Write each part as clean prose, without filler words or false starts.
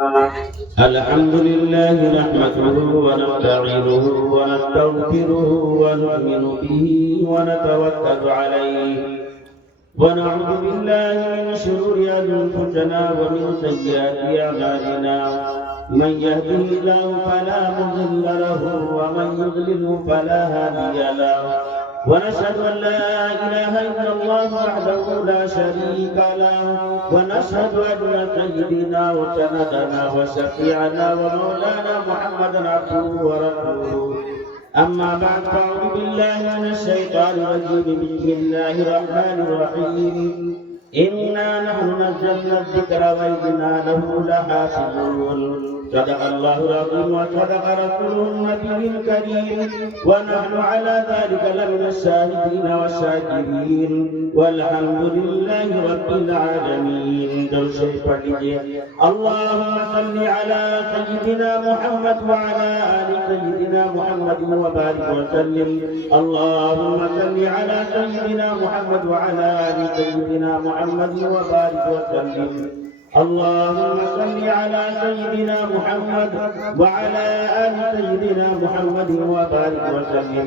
الحمد لله نحمده ونستعينه ونستغفره ونؤمن به ونتوكل عليه ونعوذ بالله من شرور أنفسنا ومن سيئات أعمالنا من يهده الله فلا مضل له ومن يضلله فلا هادي له ونشهد أن لا إله إلا الله وحده لا شريك له ونشهد أن سيدنا وسندنا وشفيعنا ومولانا محمدا عبده ورسوله أما بعد فأعوذ بالله من الشيطان الرجيم بسم الله الرحمن الرحيم إنا نحن نزلنا الذكر وإنا له لحافظون صدق الله العظيم وصدق رسوله النبي الكريم ونحن على ذلك لمن الشاهدين والشاكرين والحمد لله رب العالمين. اللهم صل على سيدنا محمد وعلى آل سيدنا محمد وبارك وسلم. اللهم صل على سيدنا محمد وعلى آل سيدنا محمد وبارك وسلم. اللهم صل على سيدنا محمد وعلى آل سيدنا محمد وبارك وسلم.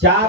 4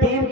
3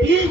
30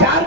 4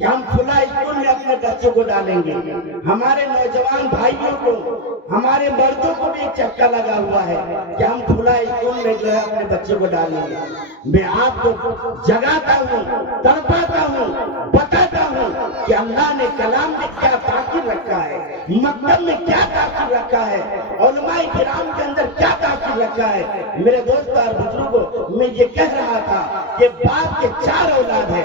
کہ ہم کھلا اسکول میں اپنے بچوں کو ڈالیں گے. ہمارے نوجوان بھائیوں کو، ہمارے مردوں کو بھی ایک چسکا لگا ہوا ہے کہ ہم کھلا اسکول میں جو ہے اپنے بچوں کو ڈالیں گے. میں آپ کو جگاتا ہوں، تڑپاتا ہوں، بتاتا ہوں کہ اللہ نے کلام میں کیا تاثیر رکھا ہے، مکتب میں کیا تاثیر رکھا ہے، علماء کرام کے اندر کیا تاثیر رکھا ہے. میرے دوست اور بزرگوں، میں یہ کہہ رہا تھا کہ باپ کے 4 اولاد ہے.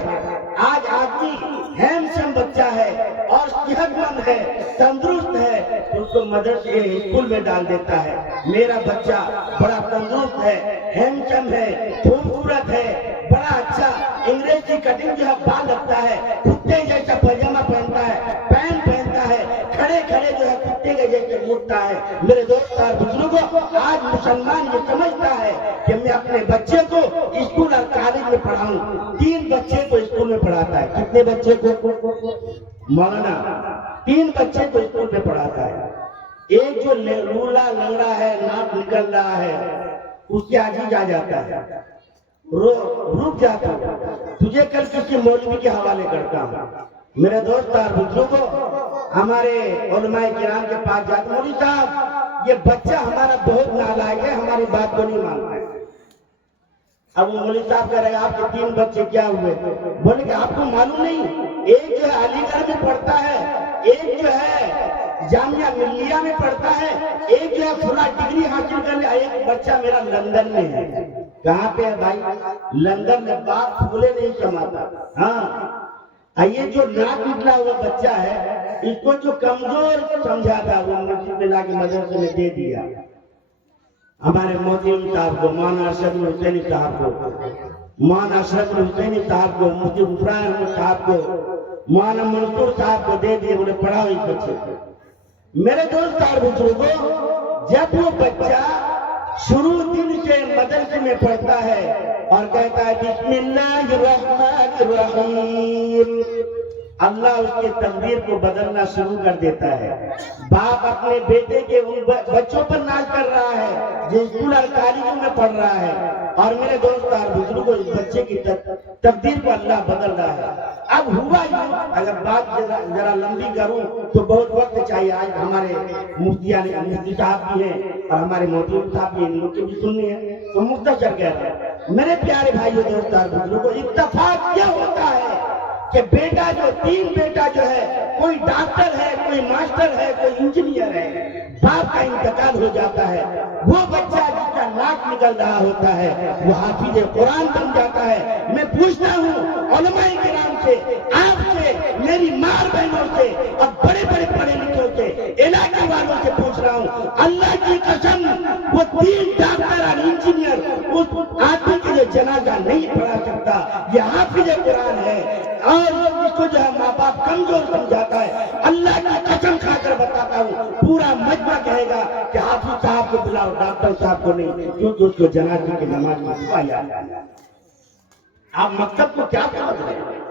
آج آدمی ہینڈسم بچہ ہے اور صحت مند ہے، تندرست ہے، اس کو مدرسے اسکول میں ڈال دیتا ہے. میرا بچہ بڑا تندرست ہے، ہینڈسم ہے، خوبصورت ہے، بڑا اچھا انگریزی کٹنگ جو ہے بال رکھتا ہے، کتے جیسا پاجامہ پہنتا ہے، پینٹ پہنتا ہے، کھڑے کھڑے جو ہے کتے کے جیسے اٹھتا ہے. میرے دوست اور بزرگوں، آج مسلمان یہ سمجھتا ہے کہ میں اپنے بچے کو اسکول اور کالج میں پڑھاؤں. 3 بچے کو اسکول میں پڑھاتا ہے. کتنے بچے کو؟ مولانا 3 بچے کو اسکول میں پڑھاتا ہے. ایک جو لولا لنگڑا ہے، ناک نکل رہا ہے، اس کے عزیز آ جاتا ہے، رک جاتا ہوں، تجھے کل کسی مولوی کے حوالے کرتا ہوں. میرے دوست اور بزرگوں، ہمارے علماء کرام کے پاس جاتے، مولوی صاحب یہ بچہ ہمارا بہت نالائق ہے، ہماری بات کو نہیں مانتا ہے. اب وہ مولوی صاحب کہہ رہے آپ کے 3 بچے کیا ہوئے؟ بولے کہ آپ کو معلوم نہیں، ایک جو ہے علی گڑھ میں پڑھتا ہے، ایک جو ہے جامعہ ملیہ میں پڑھتا ہے، ایک جو ہے فلاں ڈگری حاصل کر لیا، ایک بچہ میرا لندن میں ہے. کہاں پہ ہے بھائی؟ لندن میں. باپ پھولے نہیں کماتا. ہاں، یہ جو ناک نکلا ہوا بچہ ہے، اس کو جو کمزور سمجھا تھا وہ مسجد میں لا کے مدرسے میں دے دیا. ہمارے مودی صاحب کو، مولانا ارشد الحسینی صاحب کو، مولانا اشرف الحسینی صاحب کو، مفتی غفران احمد صاحب کو، مولانا منصور صاحب کو دے دیے، بولے پڑھاؤ اس بچے کو. میرے دوست اور بزرگوں، جب وہ بچہ شروع دن سے مدرسے میں پڑھتا ہے اور کہتا ہے بسم اللہ الرحمن الرحیم، اللہ اس کے تقدیر کو بدلنا شروع کر دیتا ہے. باپ اپنے بیٹے کے ان بچوں پر ناز کر رہا ہے جو اسکول اور کالجوں میں پڑھ رہا ہے، اور میرے دوست اور بزرگوں، اس بچے کی تقدیر کو اللہ بدل رہا ہے. اب ہوا یہ، اگر بات ذرا لمبی کروں تو بہت وقت چاہیے. آج ہمارے مفتی صاحب بھی ہیں اور ہمارے مودی صاحب بھی ہیں، ان لوگ کی بھی سننی ہے تو مختصر کہہ رہے ہیں. میرے پیارے بھائیوں دوست اور بزرگوں، اتفاق کیا ہوتا ہے کہ بیٹا جو 3 بیٹا جو ہے، کوئی ڈاکٹر ہے، کوئی ماسٹر ہے، کوئی انجینئر ہے، باپ کا انتقال ہو جاتا ہے. وہ بچہ جس کا ناک نکل رہا ہوتا ہے وہ حافظ قرآن بن جاتا ہے. میں پوچھتا ہوں علماء کرام سے، آپ سے، میری ماں بہنوں سے اور بڑے بڑے پڑھے لکھوں سے، علاقے والوں سے پوچھ رہا ہوں، اللہ کی قسم وہ 3 ڈاکٹر اور انجینئر اس آدمی کے جو جنازہ نہیں پڑھا سکتا، یہ حافظ قرآن ہے. اور اس کو جو ہے ماں باپ کمزور سمجھاتا ہے. اللہ کی قسم کھا کر بتاتا ہوں، پورا مجمع کہے گا کہ حافظ صاحب کو بلاؤ، ڈاکٹر صاحب کو نہیں، کیونکہ اس کو جنازے کی نماز میں دعا یاد آیا. آپ مکتب کو کیا سمجھ رہے ہیں؟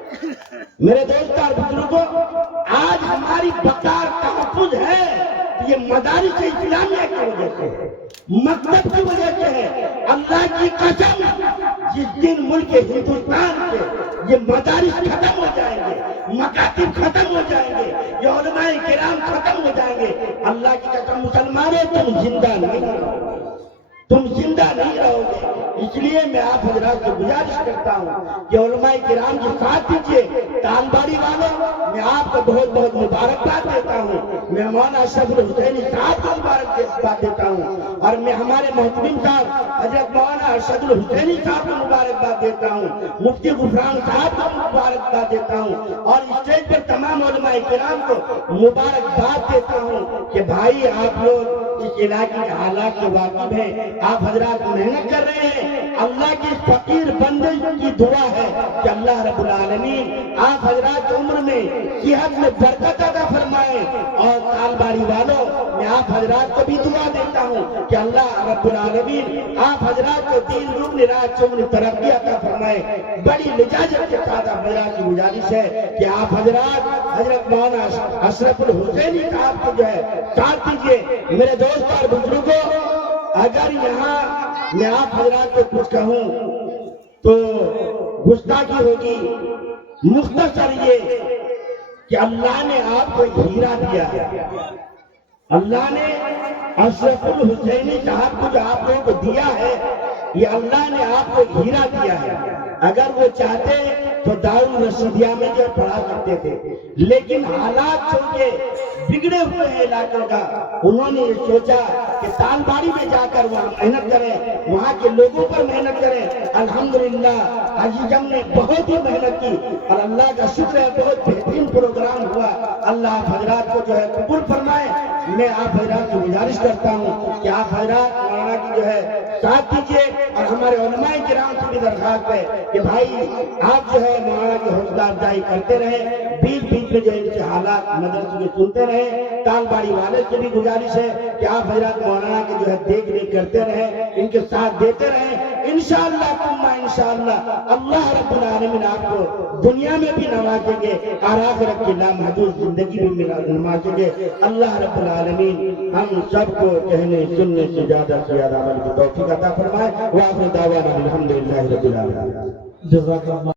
میرے دوست اور بزرگوں، آج ہماری بقار تحفظ ہے یہ مدارس اسلامیہ کی وجہ سے ہے، مکتب کی وجہ سے ہے. اللہ کی قسم، جس دن ملک ہندوستان کے یہ مدارس ختم ہو جائیں گے، مکاتب ختم ہو جائیں گے، یہ علماء کرام ختم ہو جائیں گے، اللہ کی قسم مسلمانوں تم زندہ نہیں رہو گے، تم زندہ نہیں رہو گے. اس لیے میں آپ حضرات سے گزارش کرتا ہوں کہ علماء کرام کے ساتھ دیجیے. تالباڑی والوں، میں آپ کو بہت بہت مبارکباد دیتا ہوں. میں مولانا اشرف الحسینی صاحب کو مبارکباد دیتا ہوں، اور میں ہمارے محترم صاحب حضرت مولانا ارشد الحسینی صاحب کو مبارکباد دیتا ہوں، مفتی غفران صاحب کو مبارکباد دیتا ہوں، اور اسٹیج پر تمام علماء کرام کو مبارکباد دیتا ہوں کہ بھائی آپ لوگ اس علاقے کے حالات سے واقف ہیں، آپ حضرات محنت کر رہے ہیں. اللہ کی فقیر بندے کی دعا ہے کہ اللہ رب العالمین آپ حضرات عمر میں صحت میں برکت عطا فرمائے. اور تالباڑی والوں، میں آپ حضرات کو بھی دعا دیتا ہوں کہ اللہ رب العالمین آپ حضرات کو دین رکن رات چمن ترقی عطا فرمائے. بڑی لجاجت کے ساتھ آپ حضرات کی گزارش ہے کہ آپ حضرات حضرت مولانا اشرف الحسینی صاحب کو جو ہے ساتھ دیجیے. میرے دوست اور بزرگوں، اگر یہاں میں آپ حضرات کو کچھ کہوں تو گستاخی ہوگی، مختصر یہ کہ اللہ نے آپ کو ہیرا دیا ہے، اللہ نے اشرف الحسینی صاحب کو جو آپ لوگوں کو دیا ہے، یہ اللہ نے آپ کو ہیرا دیا ہے۔ اگر وہ چاہتے تو دارالرشیدیہ میں جو پڑھا کرتے تھے، لیکن حالات چونکہ بگڑے ہوئے ہیں علاقوں کا، انہوں نے یہ سوچا کہ تالباڑی میں جا کر وہاں محنت کریں، وہاں کے لوگوں پر محنت کریں۔ الحمدللہ حاجی جم نے بہت ہی محنت کی اور اللہ کا شکر ہے بہت بہترین پروگرام ہوا۔ اللہ آپ حضرات کو جو ہے قبول فرمائے۔ میں آپ حضرات سے گزارش کرتا ہوں کہ آپ حضرات مولانا کی جو ہے ساتھ دیجیے، اور ہمارے علماء کرام سے بھی درخواست ہے کہ بھائی آپ جو ہے مولانا کی حوصلہ افزائی کرتے رہے، بیچ بیچ میں جو ان کے حالات مدرسے کے سنتے رہے۔ تالباڑی والے سے بھی گزارش ہے کہ آپ حضرات مولانا کے جو ہے دیکھ ریکھ کرتے رہے، ان کے ساتھ دیتے رہے۔ انشاءاللہ ثم انشاءاللہ اللہ رب العالمین آپ کو دنیا میں بھی نوازیں گے اور آخرت کی لامحدود زندگی بھی نوازیں گے۔ اللہ رب العالمین ہم سب کو کہنے سننے سے زیادہ عمل کی توفیق عطا فرمائے۔ وآخر دعوانا الحمدللہ رب العالمین۔ جزاک اللہ۔